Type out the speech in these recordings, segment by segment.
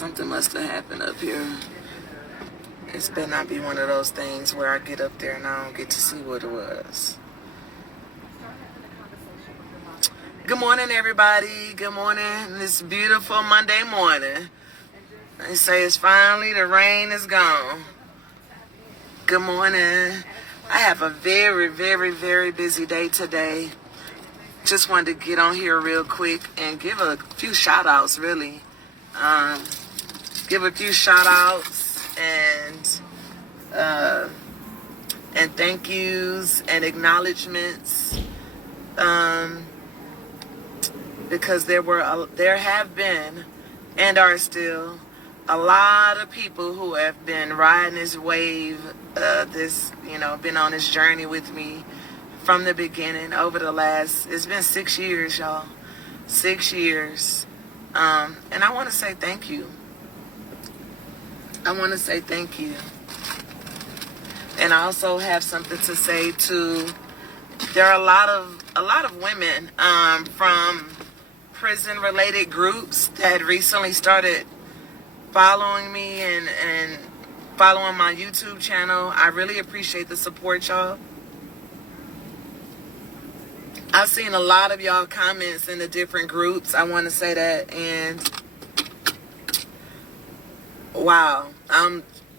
Something must have happened up here. It's better not be one of those things where I get up there and I don't get to see what it was. Good morning, everybody. Good morning. This beautiful Monday morning. They say it's finally, the rain is gone. Good morning. I have a very, very, very busy day today. Just wanted to get on here real quick and give a few shout outs, really. Give a few shout outs and thank yous and acknowledgments. Because there have been and are still a lot of people who have been riding this wave, been on this journey with me from the beginning over the last, it's been 6 years, y'all. 6 years. And I want to say thank you. I want to say thank you. And I also have something to say too. There are a lot of women from prison-related groups that recently started following me and following my YouTube channel. I really appreciate the support, y'all. I've seen a lot of y'all comments in the different groups. I want to say that, and wow,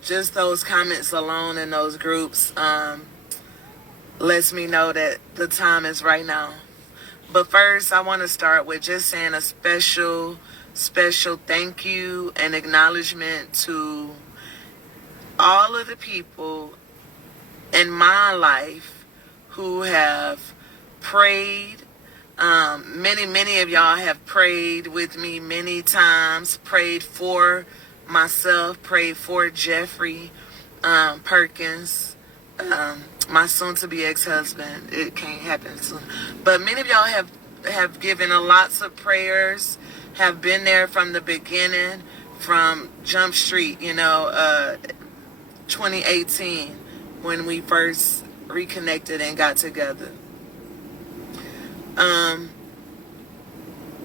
just those comments alone in those groups lets me know that the time is right now. But first, I want to start with just saying a special thank you and acknowledgement to all of the people in my life who have prayed. Many of y'all have prayed with me many times, prayed for myself, prayed for Jeffrey Perkins, my soon-to-be ex-husband. It can't happen soon. But many of y'all have given lots of prayers, have been there from the beginning, from Jump Street, 2018, when we first reconnected and got together.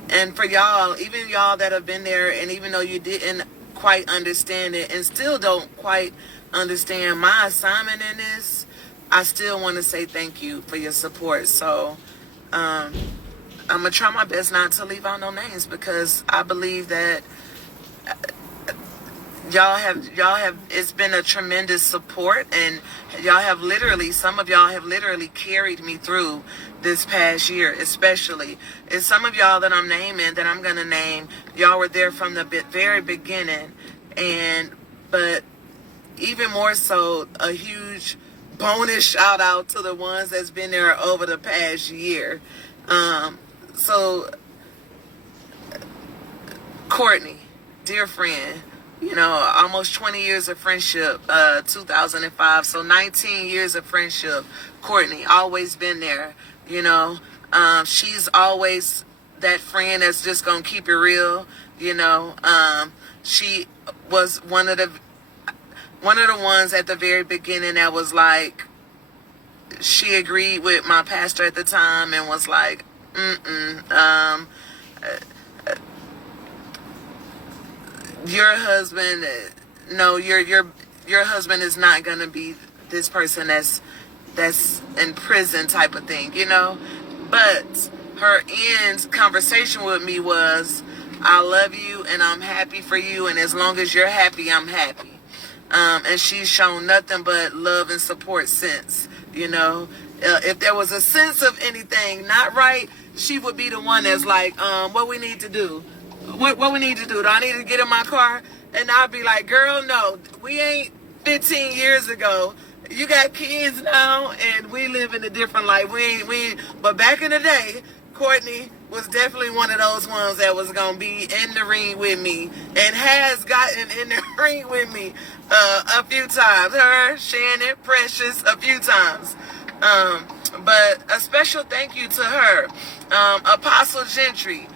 And for y'all, even y'all that have been there, and even though you didn't quite understand it and still don't quite understand my assignment in this, I still want to say thank you for your support. So I'm gonna try my best not to leave out no names, because I believe that y'all have it's been a tremendous support, and some of y'all have literally carried me through this past year, especially. And some of y'all that I'm naming, that I'm gonna name, y'all were there from the very beginning, but even more so, a huge bonus shout out to the ones that's been there over the past year. So Courtney, dear friend, almost 20 years of friendship, 2005, so 19 years of friendship. Courtney, always been there, she's always that friend that's just gonna keep it real, she was one of the ones at the very beginning that was like, she agreed with my pastor at the time and was like, your husband, no, your husband is not gonna be this person that's in prison type of thing, But her end conversation with me was, I love you and I'm happy for you, and as long as you're happy, I'm happy. And she's shown nothing but love and support since, if there was a sense of anything not right, she would be the one that's like, what we need to do? What we need to do? Do I need to get in my car? And I'd be like, girl, no, we ain't 15 years ago. You got kids now, and we live in a different life. But back in the day, Courtney was definitely one of those ones that was going to be in the ring with me, and has gotten in the ring with me a few times. Her, Shannon, Precious, a few times. But a special thank you to her. Apostle Gentry,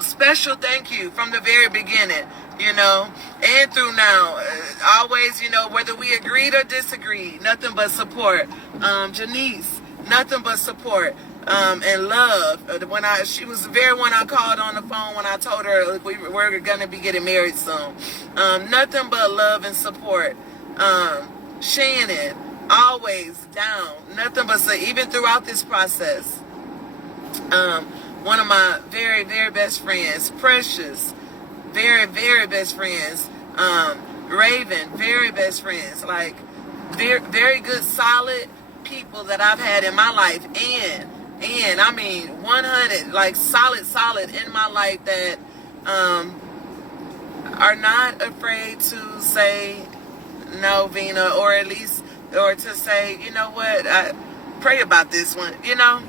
special thank you from the very beginning, and through now. Always, whether we agreed or disagreed, nothing but support. Janice, nothing but support. and love. She was the very one I called on the phone when I told her we're going to be getting married soon. Nothing but love and support. Shannon, always down. Nothing but say, even throughout this process. One of my very, very best friends, Precious, very, very best friends. Raven, very best friends. Like, very, very good, solid people that I've had in my life. And I mean, 100, like solid in my life that are not afraid to say no, Vina, or at least, or to say, you know what, I pray about this one, you know.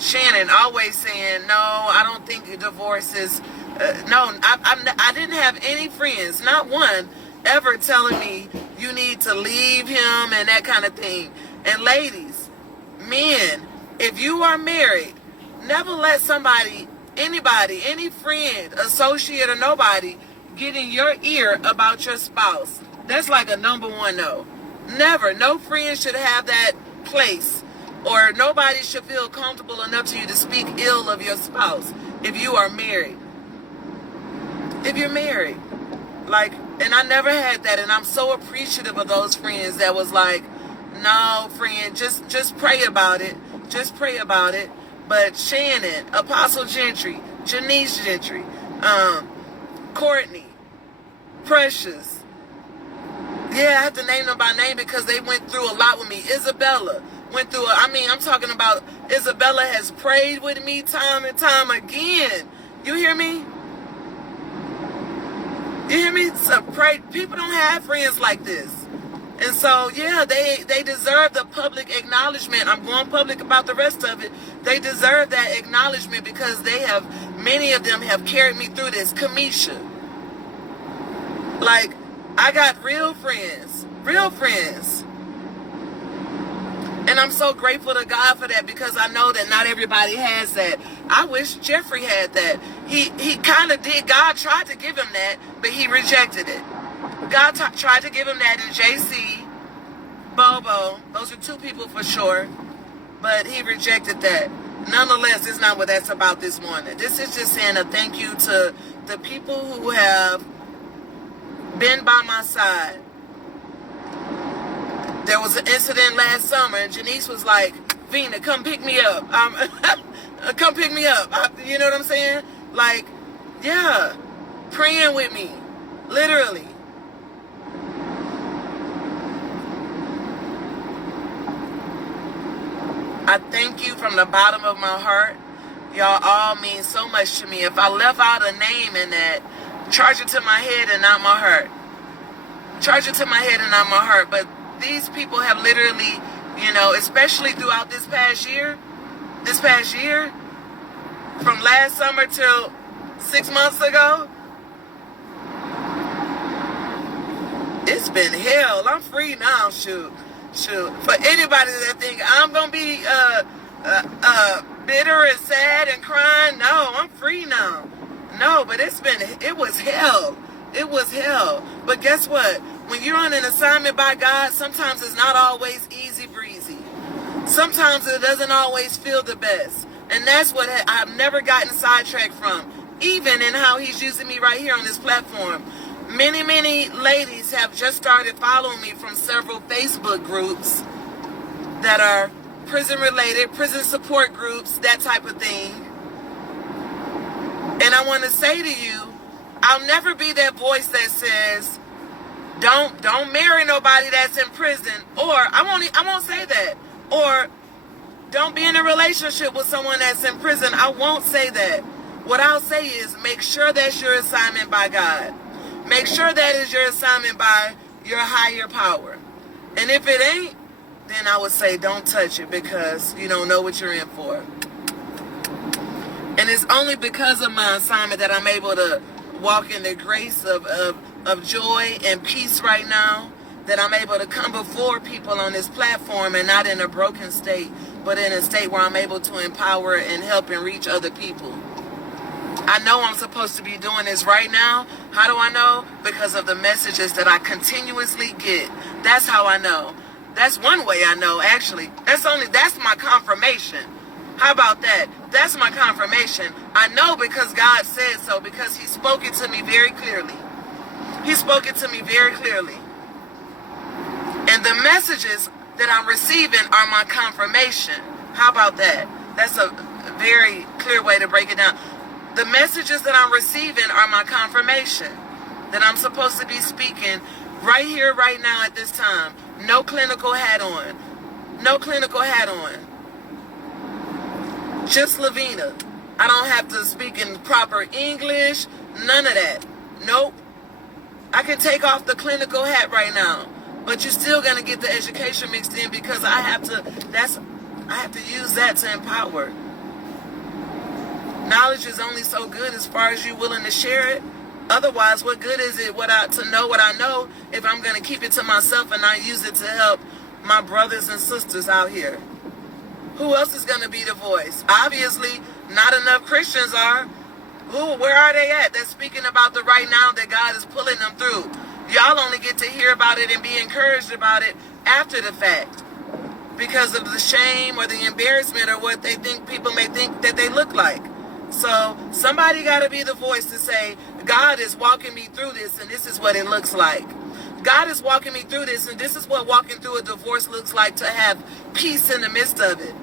Shannon always saying, no, I don't think divorce is, no, I didn't have any friends, not one, ever telling me you need to leave him and that kind of thing. And ladies, men, if you are married, never let somebody, anybody, any friend, associate, or nobody get in your ear about your spouse. That's like a number one no. Never. No friend should have that place, or nobody should feel comfortable enough to you to speak ill of your spouse if you are married. If you're married. Like, and I never had that, and I'm so appreciative of those friends that was like, no, friend, just pray about it. Just pray about it. But Shannon, Apostle Gentry, Janice Gentry, Courtney, Precious. Yeah, I have to name them by name because they went through a lot with me. Isabella went through, I'm talking about Isabella has prayed with me time and time again. You hear me? You hear me? So pray. People don't have friends like this. And so, yeah, they deserve the public acknowledgement. I'm going public about the rest of it. They deserve that acknowledgement because many of them have carried me through this. Kamisha. Like, I got real friends. And I'm so grateful to God for that because I know that not everybody has that. I wish Jeffrey had that. He kind of did. God tried to give him that, but he rejected it. God tried to give him that in JC, Bobo. Those are two people for sure. But he rejected that. Nonetheless, it's not what that's about this morning. This is just saying a thank you to the people who have been by my side. There was an incident last summer, and Janice was like, Vina, come pick me up. Come pick me up. You know what I'm saying? Like, yeah, praying with me, literally. I thank you from the bottom of my heart. Y'all all mean so much to me. If I left out a name in that, charge it to my head and not my heart. Charge it to my head and not my heart. But these people have literally, especially throughout this past year, from last summer till 6 months ago, it's been hell. I'm free now, shoot. For anybody that think I'm going to be bitter and sad and crying, no, I'm free now. No, but it was hell. It was hell. But guess what? When you're on an assignment by God, sometimes it's not always easy breezy. Sometimes it doesn't always feel the best. And that's what I've never gotten sidetracked from, even in how he's using me right here on this platform. Many, many ladies have just started following me from several Facebook groups that are prison-related, prison support groups, that type of thing. And I want to say to you, I'll never be that voice that says, don't marry nobody that's in prison, or I won't say that, or don't be in a relationship with someone that's in prison. I won't say that. What I'll say is make sure that's your assignment by God. Make sure that is your assignment by your higher power. And if it ain't, then I would say don't touch it because you don't know what you're in for. And it's only because of my assignment that I'm able to walk in the grace of joy and peace right now, that I'm able to come before people on this platform and not in a broken state, but in a state where I'm able to empower and help and reach other people. I know I'm supposed to be doing this right now. How do I know? Because of the messages that I continuously get. That's how I know. That's one way I know, actually. That's my confirmation. How about that? That's my confirmation. I know because God said so, because he spoke it to me very clearly. He spoke it to me very clearly. And the messages that I'm receiving are my confirmation. How about that? That's a very clear way to break it down. The messages that I'm receiving are my confirmation that I'm supposed to be speaking right here, right now, at this time. No clinical hat on. No clinical hat on. Just Lavina. I don't have to speak in proper English. None of that. Nope. I can take off the clinical hat right now. But you're still going to get the education mixed in, because I have to use that to empower. Knowledge is only so good as far as you're willing to share it. Otherwise, what good is it to know what I know if I'm going to keep it to myself and not use it to help my brothers and sisters out here? Who else is going to be the voice? Obviously, not enough Christians are. Where are they at? They're speaking about the right now that God is pulling them through. Y'all only get to hear about it and be encouraged about it after the fact, because of the shame or the embarrassment or what they think people may think that they look like. So somebody got to be the voice to say, God is walking me through this, and this is what it looks like. God is walking me through this, and this is what walking through a divorce looks like, to have peace in the midst of it.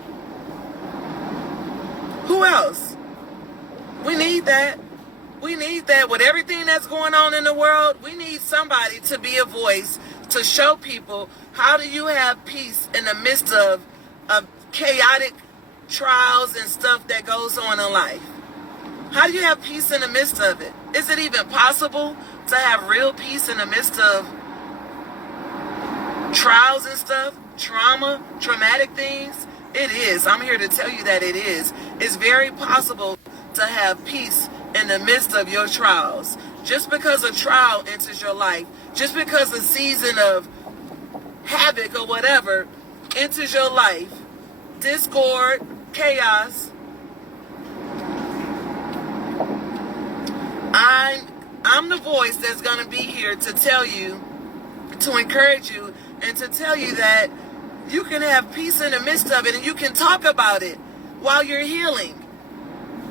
Who else? We need that. We need that. With everything that's going on in the world, we need somebody to be a voice to show people, how do you have peace in the midst of chaotic trials and stuff that goes on in life? How do you have peace in the midst of it? Is it even possible to have real peace in the midst of trials and stuff? Trauma, traumatic things? It is. I'm here to tell you that it is. It's very possible to have peace in the midst of your trials. Just because a trial enters your life, just because a season of havoc or whatever enters your life, discord, chaos, I'm the voice that's going to be here to tell you, to encourage you, and to tell you that you can have peace in the midst of it, and you can talk about it while you're healing.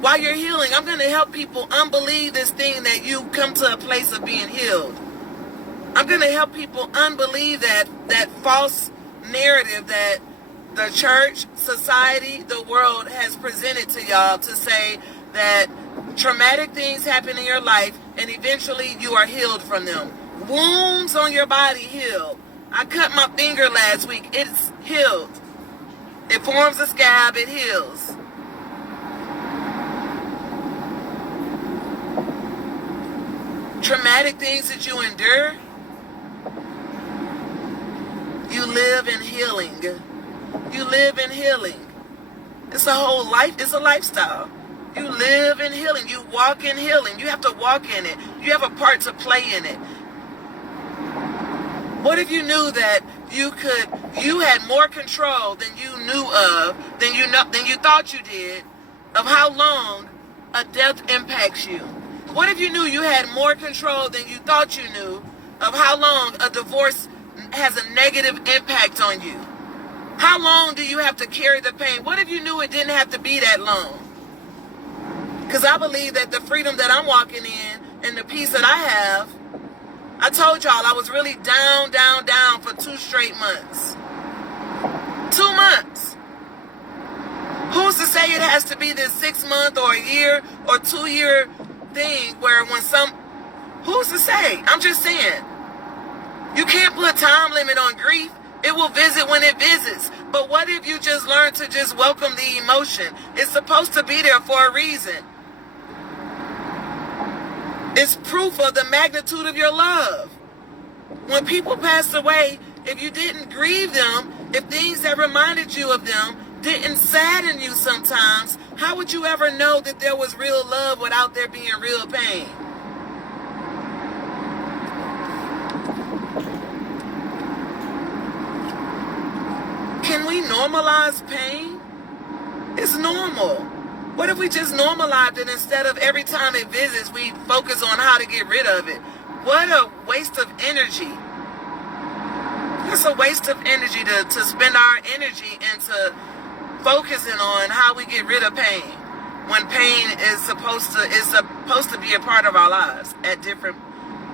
While you're healing, I'm going to help people unbelieve this thing that you come to a place of being healed. I'm going to help people unbelieve that false narrative that the church, society, the world has presented to y'all, to say that traumatic things happen in your life and eventually you are healed from them. Wounds on your body heal. I cut my finger last week. It's healed. It forms a scab. It heals. Traumatic things that you endure, you live in healing. You live in healing. It's a whole life. It's a lifestyle. You live in healing. You walk in healing. You have to walk in it. You have a part to play in it. What if you knew that you had more control than you knew of, than you thought you did, of how long a death impacts you? What if you knew you had more control than you thought you knew of how long a divorce has a negative impact on you? How long do you have to carry the pain? What if you knew it didn't have to be that long? Because I believe that the freedom that I'm walking in and the peace that I have, I told y'all I was really down for 2 straight months. 2 months. Who's to say it has to be this 6-month or a year or 2-year thing where who's to say? I'm just saying. You can't put a time limit on grief. It will visit when it visits. But what if you just learn to just welcome the emotion? It's supposed to be there for a reason. It's proof of the magnitude of your love. When people pass away, if you didn't grieve them, if things that reminded you of them didn't sadden you sometimes, how would you ever know that there was real love without there being real pain? Can we normalize pain? It's normal. What if we just normalized it instead of every time it visits, we focus on how to get rid of it? What a waste of energy. It's a waste of energy to spend our energy into focusing on how we get rid of pain, when pain is supposed to be a part of our lives at different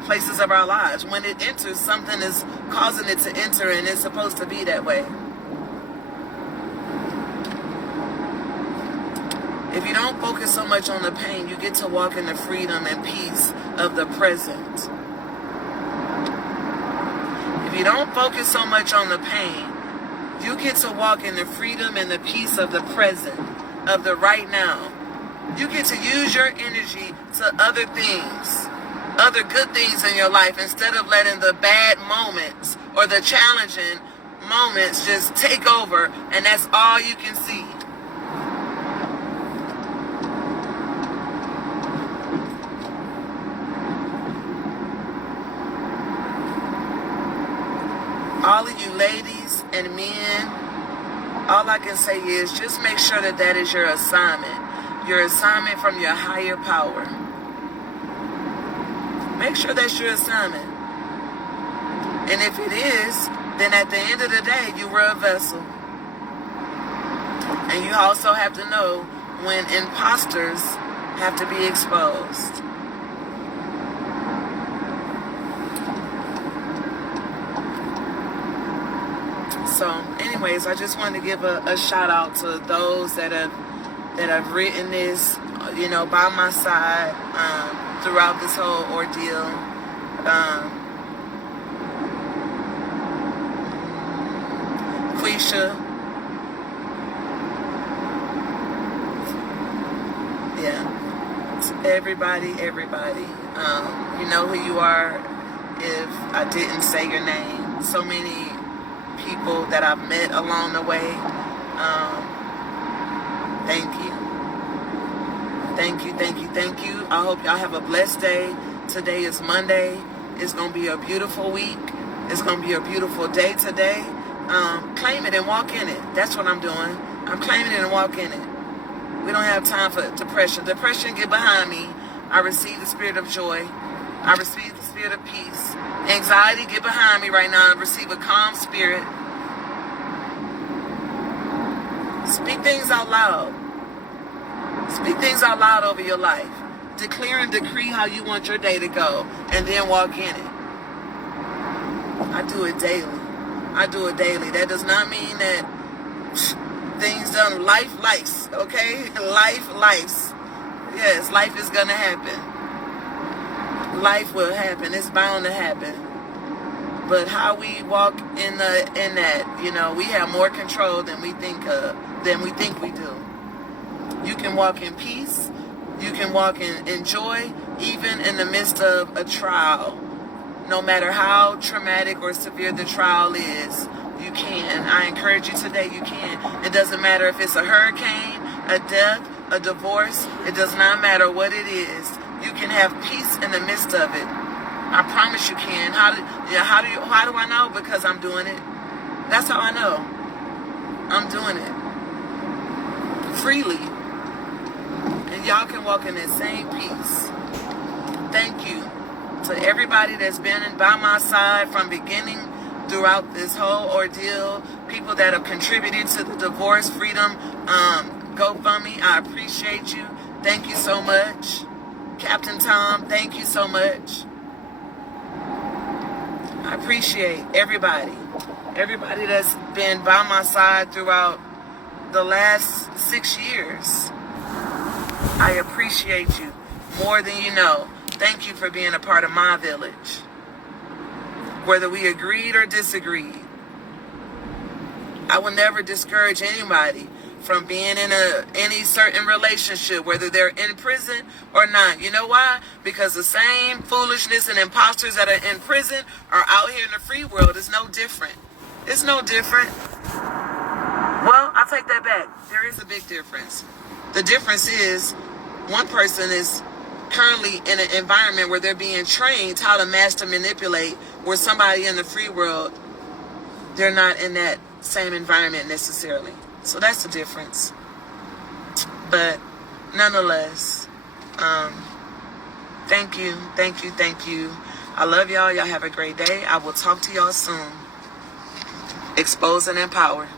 places of our lives. When it enters, something is causing it to enter, and it's supposed to be that way. If you don't focus so much on the pain, you get to walk in the freedom and peace of the present. If you don't focus so much on the pain, you get to walk in the freedom and the peace of the present, of the right now. You get to use your energy to other things, other good things in your life, instead of letting the bad moments or the challenging moments just take over, and that's all you can see. All of you ladies and men, all I can say is just make sure that that is your assignment from your higher power. Make sure that's your assignment. And if it is, then at the end of the day, you were a vessel. And you also have to know when imposters have to be exposed. So anyways, I just wanted to give a shout out to those that have written this, by my side throughout this whole ordeal. Quisha. Yeah. Everybody. You know who you are if I didn't say your name. So many people that I've met along the way. Thank you. I hope y'all have a blessed day. Today is Monday. It's going to be a beautiful week. It's going to be a beautiful day today. Claim it and walk in it. That's what I'm doing. I'm claiming it and walk in it. We don't have time for depression. Depression, get behind me. I receive the spirit of joy. I receive the spirit of peace. Anxiety, get behind me right now. I receive a calm spirit. Speak things out loud. Speak things out loud over your life. Declare and decree how you want your day to go, and then walk in it. I do it daily. That does not mean that things done. Life, okay? Life. Yes, life is gonna happen. Life will happen. It's bound to happen. But how we walk in that, we have more control than we think we do. You can walk in peace. You can walk in joy, even in the midst of a trial. No matter how traumatic or severe the trial is, you can. I encourage you today, you can. It doesn't matter if it's a hurricane, a death, a divorce. It does not matter what it is. You can have peace in the midst of it. I promise you can. How do I know? Because I'm doing it. That's how I know. I'm doing it freely. And y'all can walk in that same peace. Thank you to everybody that's been by my side from beginning throughout this whole ordeal. People that have contributed to the Divorce Freedom GoFundMe. I appreciate you. Thank you so much. Captain Tom, thank you so much. I appreciate everybody that's been by my side throughout the last 6 years. I appreciate you more than you know. Thank you for being a part of my village. Whether we agreed or disagreed, I will never discourage anybody from being in any certain relationship, whether they're in prison or not. You know why? Because the same foolishness and imposters that are in prison are out here in the free world. It's no different. It's no different. Well, I take that back. There is a big difference. The difference is one person is currently in an environment where they're being trained how to master manipulate, where somebody in the free world, they're not in that same environment necessarily. So that's the difference. But nonetheless, thank you. I love y'all. Y'all have a great day. I will talk to y'all soon. Expose and empower.